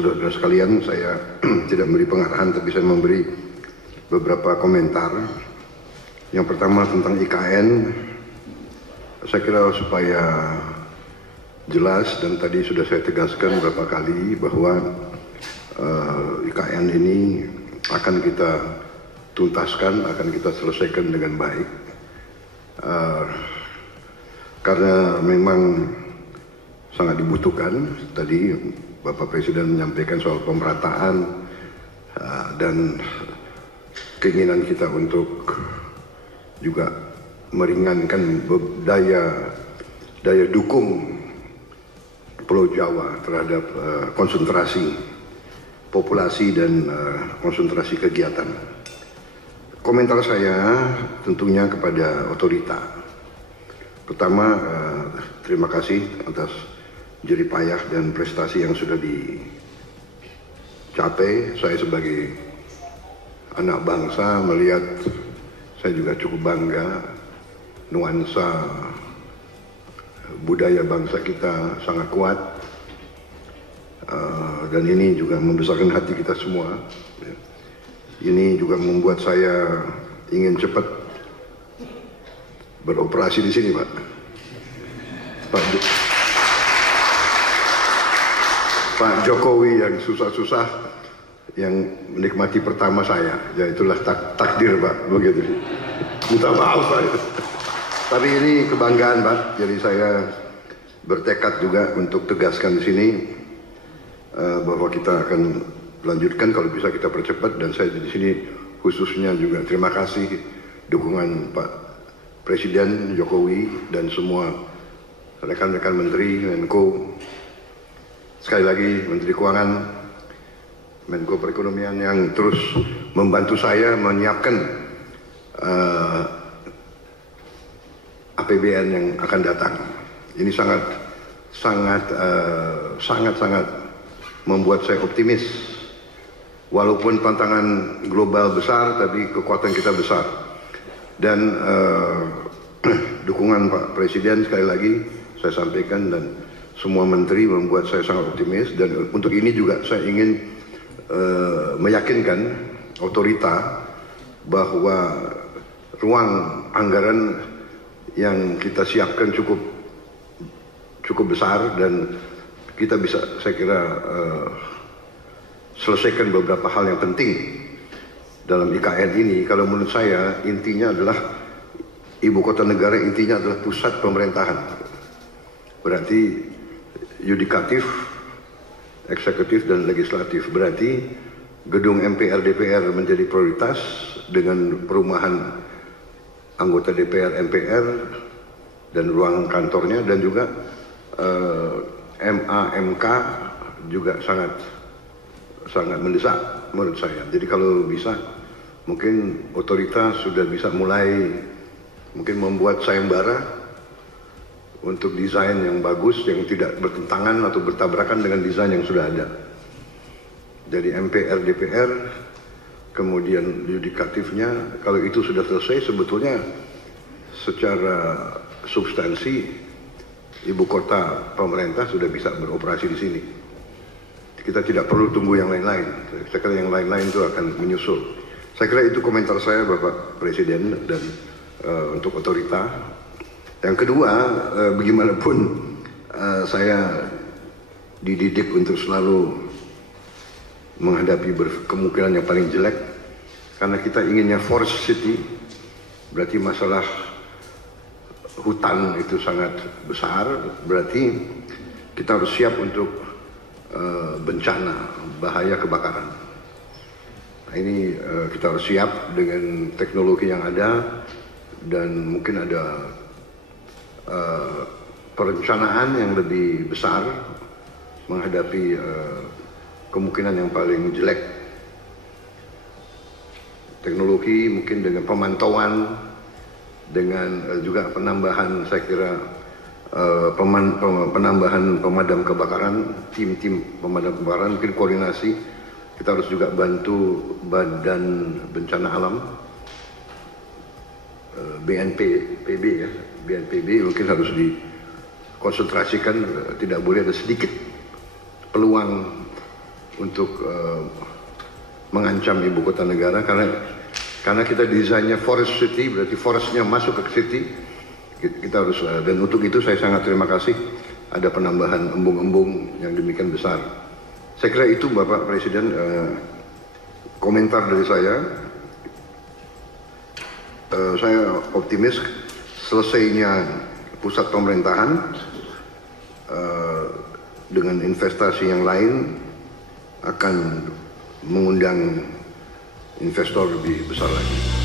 saudara-saudara sekalian, saya tidak memberi pengarahan, tapi saya memberi beberapa komentar. Yang pertama tentang IKN, saya kira supaya jelas dan tadi sudah saya tegaskan beberapa kali bahwa IKN ini akan kita tuntaskan, akan kita selesaikan dengan baik. Karena memang sangat dibutuhkan. Tadi Bapak Presiden menyampaikan soal pemerataan dan keinginan kita untuk juga meringankan daya dukung Pulau Jawa terhadap konsentrasi populasi dan konsentrasi kegiatan. Komentar saya tentunya kepada otorita. Pertama, terima kasih atas jerih payah dan prestasi yang sudah dicapai. Saya sebagai anak bangsa melihat, saya juga cukup bangga nuansa budaya bangsa kita sangat kuat, dan ini juga membesarkan hati kita semua. Ini juga membuat saya ingin cepat beroperasi di sini, Pak. Pak Jokowi yang susah-susah, yang menikmati pertama saya, ya itulah takdir, Pak, begitu. Minta maaf, Pak. Tapi ini kebanggaan, Pak. Jadi saya bertekad juga untuk tegaskan di sini bahwa kita akan lanjutkan, kalau bisa kita percepat, dan saya di sini khususnya juga terima kasih dukungan Pak Presiden Jokowi dan semua rekan-rekan Menteri, Menko, sekali lagi Menteri Keuangan, Menko Perekonomian yang terus membantu saya menyiapkan APBN yang akan datang. Ini sangat membuat saya optimis. Walaupun tantangan global besar, tapi kekuatan kita besar. Dan dukungan Pak Presiden sekali lagi saya sampaikan, dan semua menteri membuat saya sangat optimis. Dan untuk ini juga saya ingin meyakinkan otorita bahwa ruang anggaran yang kita siapkan cukup besar, dan kita bisa, saya kira, selesaikan beberapa hal yang penting dalam IKN ini. Kalau menurut saya intinya adalah ibu kota negara, intinya adalah pusat pemerintahan. Berarti yudikatif, eksekutif, dan legislatif. Berarti gedung MPR DPR menjadi prioritas dengan perumahan anggota DPR MPR dan ruang kantornya, dan juga MA MK juga sangat mendesak menurut saya. Jadi kalau bisa, mungkin otoritas sudah bisa mulai mungkin membuat sayembara untuk desain yang bagus, yang tidak bertentangan atau bertabrakan dengan desain yang sudah ada. Jadi MPR DPR, kemudian yudikatifnya, kalau itu sudah selesai, sebetulnya secara substansi ibu kota pemerintah sudah bisa beroperasi di sini. Kita tidak perlu tunggu yang lain-lain. Saya kira yang lain-lain itu akan menyusul. Saya kira itu komentar saya, Bapak Presiden, dan untuk otorita. Yang kedua, bagaimanapun saya dididik untuk selalu menghadapi kemungkinan yang paling jelek, karena kita inginnya forest city, berarti masalah hutan itu sangat besar, berarti kita harus siap untuk bencana, bahaya kebakaran. Nah, ini kita harus siap dengan teknologi yang ada, dan mungkin ada perencanaan yang lebih besar menghadapi kemungkinan yang paling jelek. Teknologi mungkin dengan pemantauan, dengan juga penambahan, saya kira penambahan pemadam kebakaran, tim-tim pemadam kebakaran, mungkin koordinasi. Kita harus juga bantu Badan Bencana Alam, BNPB ya, BNPB mungkin harus dikonsentrasikan, tidak boleh ada sedikit peluang untuk mengancam ibu kota negara, karena kita desainnya forest city, berarti forestnya masuk ke city. Kita harus, dan untuk itu saya sangat terima kasih ada penambahan embung-embung yang demikian besar. Saya kira itu Bapak Presiden komentar dari saya. Saya optimis selesainya pusat pemerintahan dengan investasi yang lain akan mengundang investor lebih besar lagi.